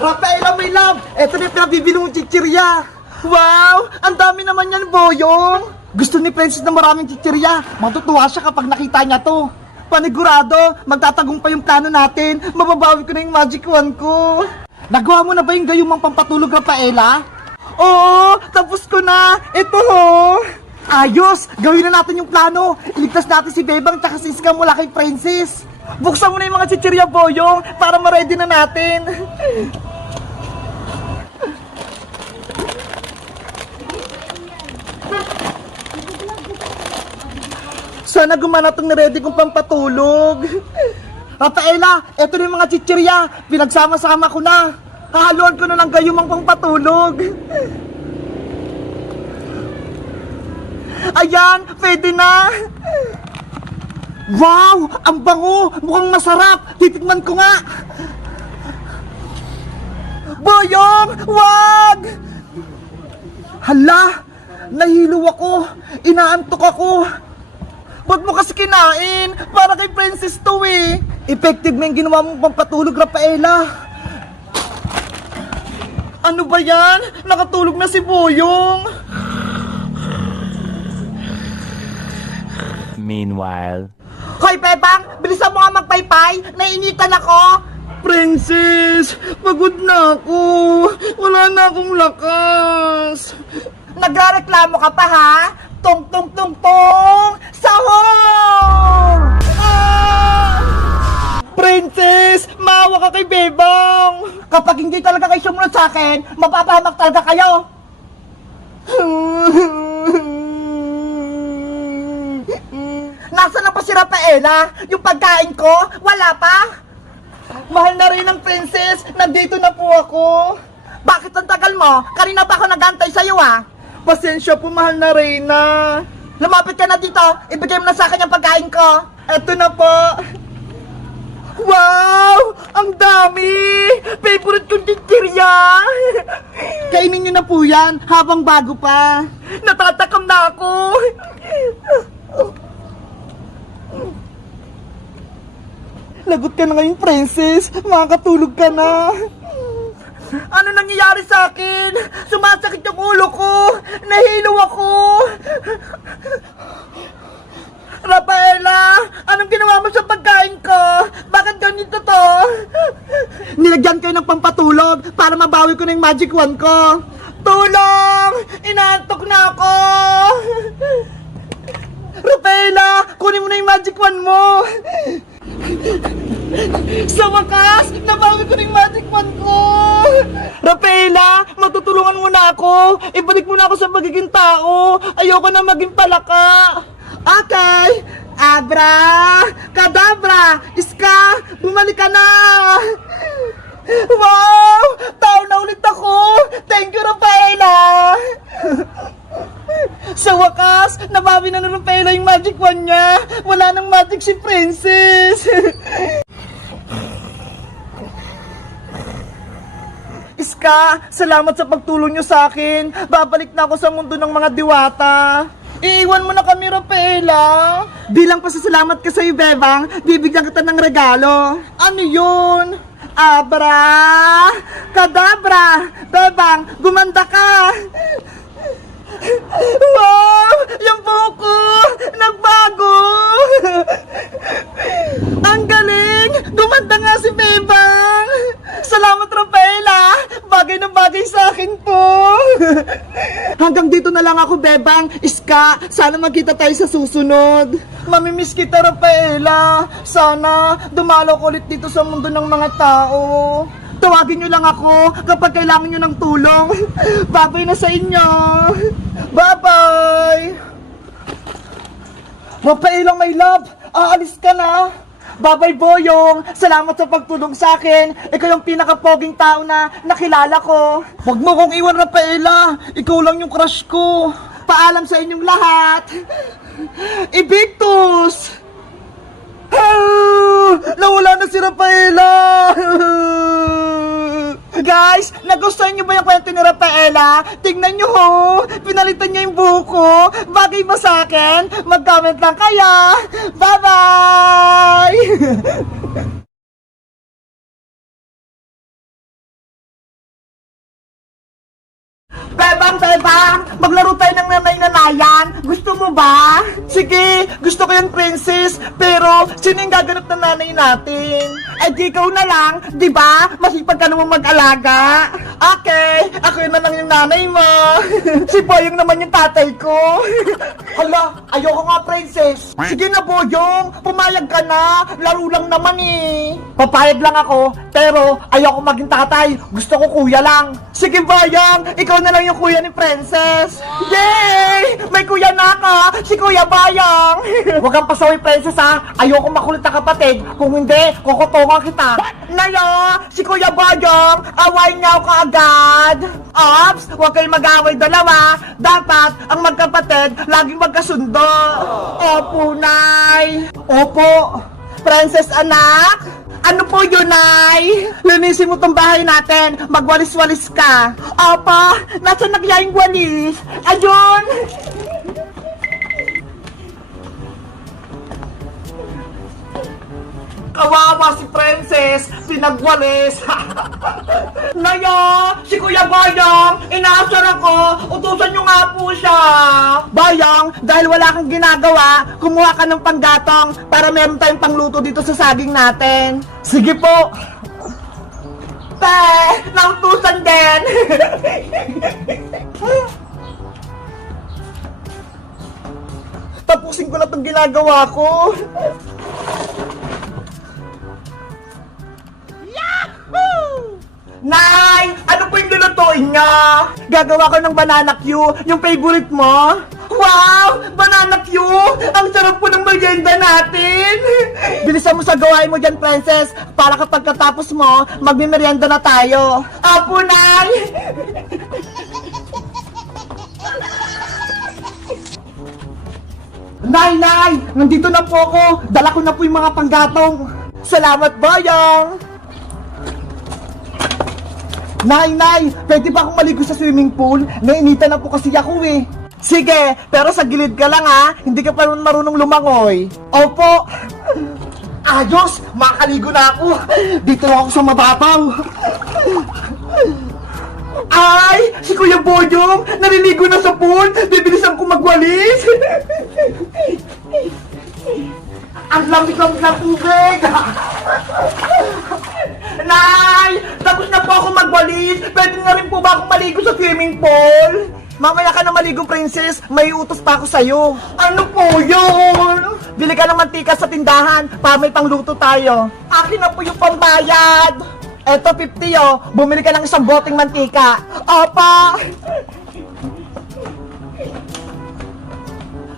Rafaela, my love! Eto na yung pinabibili mong chichirya! Wow! Ang dami naman yan, Boyong! Gusto ni Princess na maraming chichirya. Matutuwa siya kapag nakita niya to. Panigurado, magtatagumpay yung plano natin. Mababawi ko na yung magic wand ko. Nagawa mo na ba yung gayumang pampatulog, Rafaela? Oo, tapos ko na. Ito ho. Ayos! Gawin na natin yung plano. Iligtas natin si Bebang tsaka si Iska mula kay Princess. Buksan mo na yung mga chichirya, Boyong, para ma-ready na natin. Sana gumana itong na-ready kong pampatulog. Rafaela, eto na yung mga chichirya. Pinagsama-sama ko na. Hahaluan ko na ng gayumang pampatulog. Ayan, pwede na. Wow! Ang bango! Mukhang masarap! Titikman ko nga! Boyong! Wag! Hala! Nahilo ako! Inaantok ako! Ba't mo kasi kinain? Para kay Princess to eh! Effective na yung ginawa mong pampatulog, Rafaela! Ano ba yan? Nakatulog na si Boyong! Meanwhile... Hoy, Bebang! Bilisan mo nga magpaypay! Nainitan ako! Princess! Pagod na ako! Wala na akong lakas! Nagreklamo ka pa, ha? Tong tong tong tong! Sahur! Ah! Princess! Maawa ka kay Bebang! Kapag hindi talaga kayo sumunod sa akin, mapapahamak talaga kayo! Nasaan na pa si Rafaela? Yung pagkain ko? Wala pa? Mahal na rin ng Princess. Nandito na po ako. Bakit ang tagal mo? Kanina pa ako nagantay sa'yo ah. Pasensya po, mahal na Reyna. Lumapit ka na dito. Ibigay mo na sa akin yung pagkain ko. Eto na po. Wow! Ang dami! Favorite kong chichirya! Kainin nyo na po yan habang bago pa. Natatakam na ako. Lagot ka na ngayon, Princess. Makakatulog ka na. Ano nangyayari sa akin? Sumasakit yung ulo ko. Nahilo ako. Rafaela, anong ginawa mo sa pagkain ko? Bakit ganito to? Nilagyan kayo ng pampatulog para mabawi ko na yung magic wand ko. Tulong! Inaantok na ako. Rafaela, kunin mo na yung magic wand mo. Sa wakas, nabawi ko na yung magic wand ko. Rafaela, matutulungan mo na ako. Ibalik mo na ako sa magiging tao. Ayoko na maging palaka. Okay. Abra, kadabra, Iska, bumalik ka na. Wow, tao na ulit ako. Thank you, Rafaela. Sa wakas, nabawi na Rafaela yung magic wand niya. Wala nang magic si Princess. Iska, salamat sa pagtulong niyo sa akin. Babalik na ako sa mundo ng mga diwata. Iiwan mo na kami, Rafaela. Bilang pasasalamat ka sa'yo, Bebang, bibigyan kita ng regalo. Ano yun? Abra, kadabra, Bebang, gumanda ka. Wow! Yung buko! Nagbago! Ang galing! Gumanda nga si Bebang! Salamat, Rafaela! Bagay na bagay sa akin po! Hanggang dito na lang ako, Bebang. Iska, sana magkita tayo sa susunod. Mamimiss kita, Rafaela. Sana dumalaw ko ulit dito sa mundo ng mga tao. Tawagin nyo lang ako kapag kailangan nyo ng tulong. Babay na sa inyo. Bye-bye. Rafaela, my love, aalis ka na. Bye-bye, Boyong. Salamat sa pagtulong sa akin. Ikaw yung pinaka-poging tao na nakilala ko. Huwag mo kong iwan, Rafaela. Ikaw lang yung crush ko. Paalam sa inyong lahat. Evictus! Nawala na si Rafaela. Guys, nagustuhan nyo ba yung kwento ni Rafaela? Tingnan nyo ho, pinalitan niya yung buko. Bagay ba sa akin? Mag-comment lang kayo. Bye-bye! Bebang! Maglaro tayo ng nanay-nanayan. Gusto mo ba? Sige, gusto ko yan, princess. Pero, sino yung gaganap na nanay natin? Eh, di ikaw na lang, di ba? Masipag ka naman mag-alaga. Okay, ako yun na lang yung nanay mo. Si Boyong naman yung tatay ko. Hala, ayoko nga, princess. Sige na, Boyong. Pumayag ka na. Laro lang naman eh. Papayag lang ako, pero ayoko maging tatay. Gusto ko kuya lang. Sige, Boyong. Ikaw na lang yung kuya ni princess. Yay! May kuya na ako. Si Kuya Boyong. Huwag kang pasaway, princess, ha. Ayoko makulit na kapatid. Kung hindi, kukutungan kita. Nayo, si Kuya Boyong, away niya ako agad. Ops, huwag kayong mag-away dalawa. Dapat, ang magkapatid, laging magkasundo. Opo, Nay. Opo. Princess anak? Ano po yun, Nay? Linisin mo tong bahay natin. Magwalis-walis ka. Opo, nasa nagyayang walis? Ayun. Kawawa si Princess, pinagwalis. Nayo, si Kuya Bayang, inaasar ako, utusan nyo nga po siya. Bayang, dahil wala kang ginagawa, kumuha ka ng panggatong para meron tayong pangluto dito sa saging natin. Sige po. Te, nautusan din. Tapusin ko na itong ginagawa ko. Nay! Ano po yung lulutuin niya? Gagawa ko ng banana Q, yung favorite mo. Wow! Banana Q! Ang sarap po ng merienda natin! Bilisan mo sa gawain mo dyan, princess, para kapag katapos mo, magmimerienda na tayo. Apo, Nay! Nay! Nandito na po ako! Dala ko na po yung mga panggatong! Salamat, Bayang! Nay! Pwede ba akong maligo sa swimming pool? Nainitan na po kasi ako eh. Sige, pero sa gilid ka lang ha. Hindi ka pa marunong lumangoy. Opo. Ayos! Makaligo na ako. Dito ako sa mababaw. Ay! Si Kuya Boyong! Naliligo na sa pool! Bibilisan ko magwalis! Ang lamig-lamig ng tubig! Nay! Tapos na po ako magwalis! Pwede na rin po ba akong maligo sa swimming pool? Mamaya ka na maligo, princess. May utos pa ako sa'yo. Ano po yun? Bili ka ng mantika sa tindahan para may pangluto tayo. Akin na po yung pambayad. Eto, 50 oh. Bumili ka ng isang boteng mantika. Opa!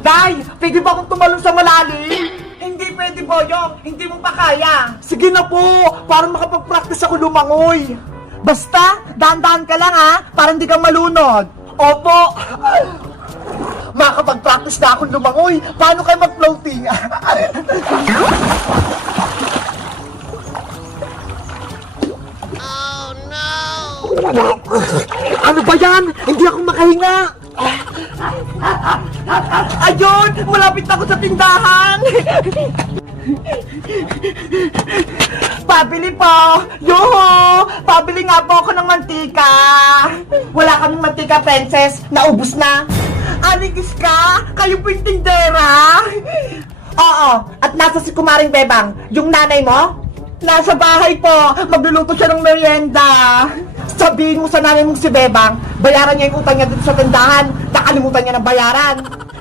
Day! Pwede ba akong tumalon sa malalim? Hindi pwede, Boyong. Hindi mo pa kaya. Sige na po, para makapag-practice ako lumangoy. Basta, dahan-dahan ka lang ha, para hindi ka malunod. Opo. Makapag-practice na akong lumangoy. Paano kayo mag-floating? Oh no! Ano ba yan? Hindi ako makahinga. Ayun! Malapit na ako sa tindahan! Pabili po! Yoho! Pabili nga po ako ng mantika! Wala kaming mantika, princess! Naubos na! Aligis ka! Kayo po yung tindera! Oo! At nasa si Kumaring Bebang, yung nanay mo? Nasa bahay po! Magluluto siya ng merienda! Sabihin mo sa nanay mong si Bebang, bayaran niya yung utang niya dito sa tindahan. Nakalimutan niya ng bayaran.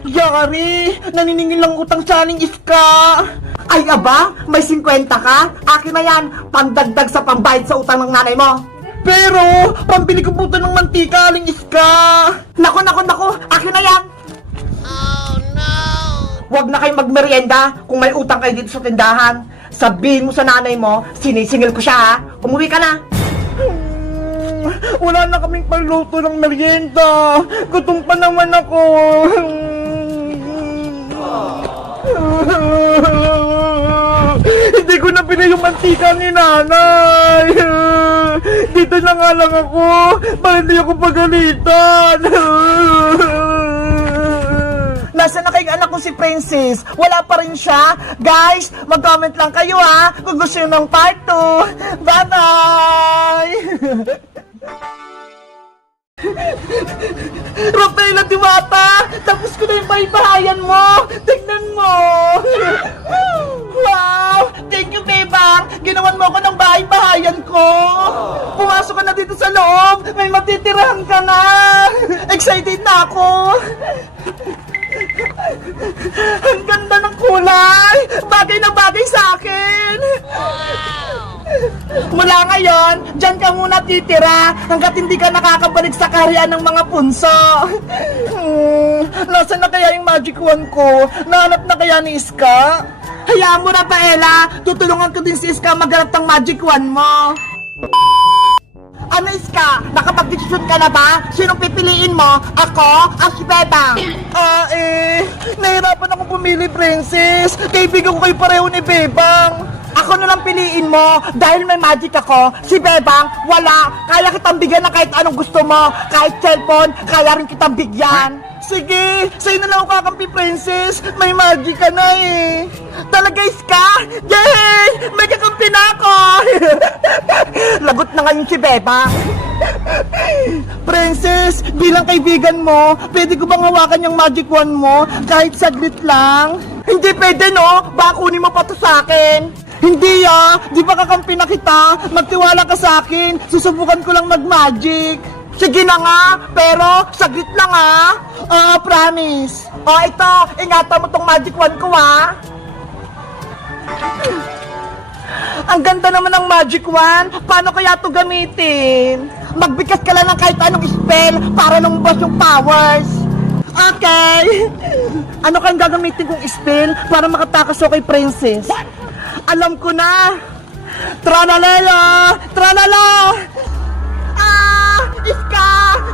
Yari! Naniningil lang utang sa aning iska! Ay aba, may 50 ka? Akin na yan, pandagdag sa pambayad sa utang ng nanay mo. Pero, pambili ko po ito ng mantika, aling iska. Nako, akin na yan. Oh no! Huwag na kayong magmerienda kung may utang kayo dito sa tindahan. Sabihin mo sa nanay mo, sinisingil ko siya ha. Umuwi ka na. Wala na kaming pagluto ng merienda. Gutom pa naman ako. Hindi ko na pinay yung mantika ni nanay. Dito na nga lang ako. Para hindi ako pagalitan. Nasaan na kayong anak ko si Princess? Wala pa rin siya? Guys, mag-comment lang kayo ha kung gusto nyo ng part 2. Bye-bye! Rafaela Diwata, tapos ko na yung bahay-bahayan mo. Tignan mo. Wow! Thank you, Bebang. Ginawan mo ako ng bahay-bahayan ko. Pumasok ka na dito sa loob. May matitirahan ka na. Excited na ako. Ang ganda ng kulay. Bagay na bagay sa akin. Mula ngayon, dyan ka muna titira hanggat hindi ka nakakabalik sa kaharian ng mga punso. Nasaan na kaya yung magic wand ko? Nahanap na kaya ni Iska? Hayaan mo, Rafaela. Tutulungan ko din si Iska maghanap ng magic wand mo. Ano, Iska? Nakapag-desisyon ka na ba? Sinong pipiliin mo? Ako o si Bebang? Nahirapan ako pumili, Princess. Kaibigan ko kayo pareho ni Bebang. Ako na lang piliin mo dahil may magic ako. Si Bebang, wala. Kaya kitang bigyan na kahit anong gusto mo. Kahit cellphone, kaya rin kitang bigyan. Sige, sa'yo na lang ako kakampi, Princess. May magic ka na eh. Talaga, Iska? Yay! May kakampi na ako! Lagot na ngayon si Bebang. Princess, bilang kaibigan mo, pwede ko bang hawakan yung magic wand mo kahit saglit lang? Hindi pwede, no? Baka kunin mo pa to sa akin. Hindi di ba kakampi na kita? Magtiwala ka sa akin, susubukan ko lang mag-magic. Sige na nga, pero saglit lang promise. Ito, ingatan mo tong magic wand ko Ang ganda naman ng magic wand, paano kaya to gamitin? Magbikas ka lang ng kahit anong spell para lumabas yung powers. Okay. Ano kayang gagamitin kong spell para makatakas ako kay Princess? Alam ko na! Tralala! Tralala! Iska!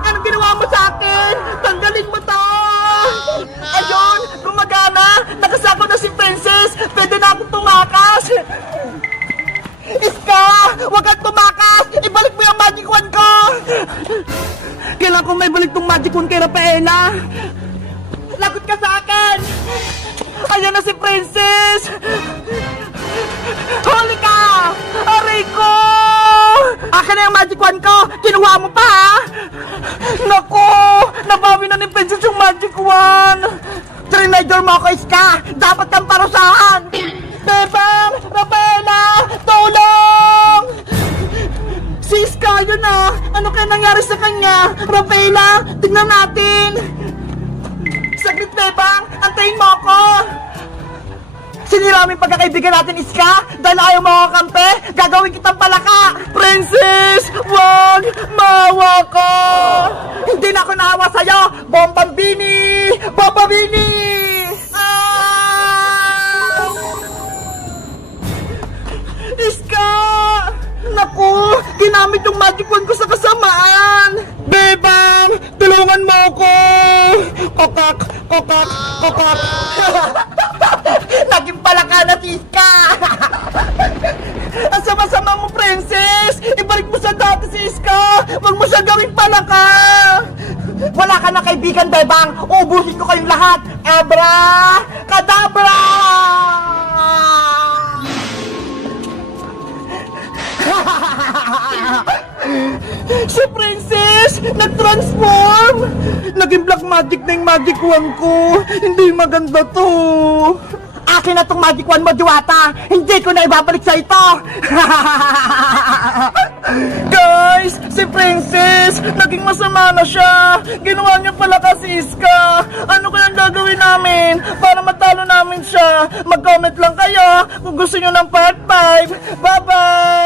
Anong ginawa mo sa akin? Tanggalin mo to! Ayun! Gumagana! Nakasako na si Princess! Pwede na akong tumakas! Iska! Huwag kang tumakas! Ibalik mo yung magic wand ko! Kailangan kong may balik tong magic wand kay Rafaela! Lagot ka sa akin! Ayan na si Princess! Huli ka! Aray ko! Akin na yung magic wand ko! Kinuha mo pa, Naku! Nabawi na ni Princess yung magic wand! Trinidor mo ako, Iska! Dapat kang parusahan! Bebang! Rafaela! Tulong! Si Iska, yun Ano kaya nangyari sa kanya? Rafaela, tignan natin! Saglit, Bebang! Antayin mo ako! Sinira mo yung pagkakaibigan natin, Iska! Dahil ayaw mo kakampi, gagawin kitang palaka! Princess! Wag! Maawa ka! Hindi na ako naawa sa'yo! Bombambini! Bombambini! Iska! Naku! Ginamit yung magic wand ko sa kasamaan! Bebang! Tulungan mo ako! Kokak! Kokak! Kokak! Naging palaka na si Iska! Ang sama-sama mo, Princess! Ibalik mo sa dati si Iska! Huwag mo siya gawing palaka! Wala ka na kaibigan, Bebang! Uubusin ko kayong lahat! Abra! Kadabra! Si Princess! Nag-transform! Naging black magic na yung magic wand ko! Hindi maganda to! Akin na tong magic wand mo, Diwata! Hindi ko na ibabalik sa ito! Guys! Si Princess! Naging masama na siya! Ginawa niya pala kasi Iska! Ano kayang gagawin namin para matalo namin siya? Mag-comment lang kayo kung gusto niyo ng part 5! Bye-bye!